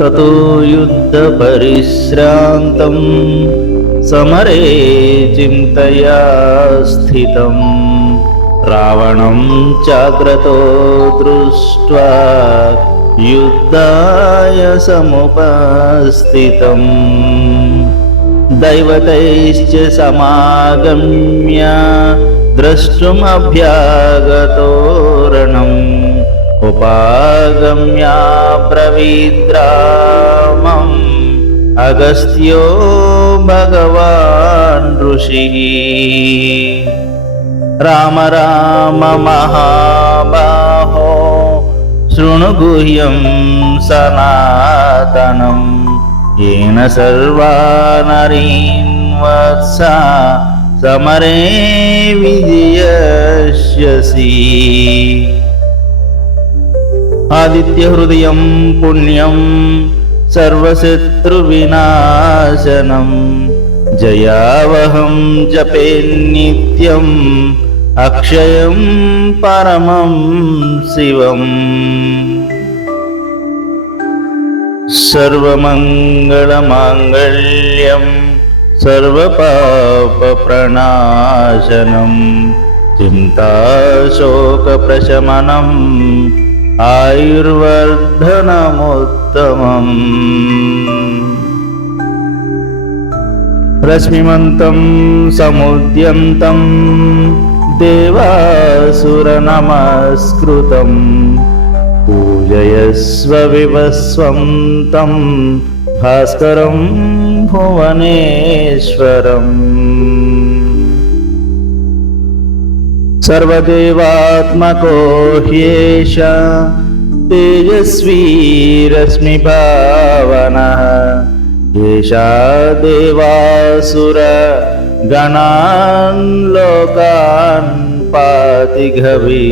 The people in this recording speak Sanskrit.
ततो युद्धपरिश्रान्तं समरे चिन्तया स्थितम् रावणं चाग्रतो दृष्ट्वा युद्धाय समुपस्थितम् दैवतैश्च समागम्य द्रष्टुमभ्यागतोरणम् उपागम्या ब्रवीद्रामम् अगस्त्यो भगवान् ऋषिः। राम राम महाबाहो शृणु गुह्यं सनातनम् येन सर्वा नरीन् वत्सा समरे विजयस्यसि आदित्यहृदयं पुण्यं सर्वशत्रुविनाशनम् जयावहं जपे नित्यम् अक्षयं परमं शिवम्। सर्वमङ्गलमाङ्गल्यं सर्वपापप्रणाशनं चिन्ताशोकप्रशमनम् ఆయుర్వర్ధనమోత్తమం. రశ్మిమంతం సముద్యంతం దేవాసురనమస్కృతం. పూజయస్వ వివస్వం తం భాస్కరం భువనేశ్వరం. सर्वदेवात्मको ह्येष तेजस्वी रश्मिभावनः एषा देवासुर गणान् लोकान् पाति घवी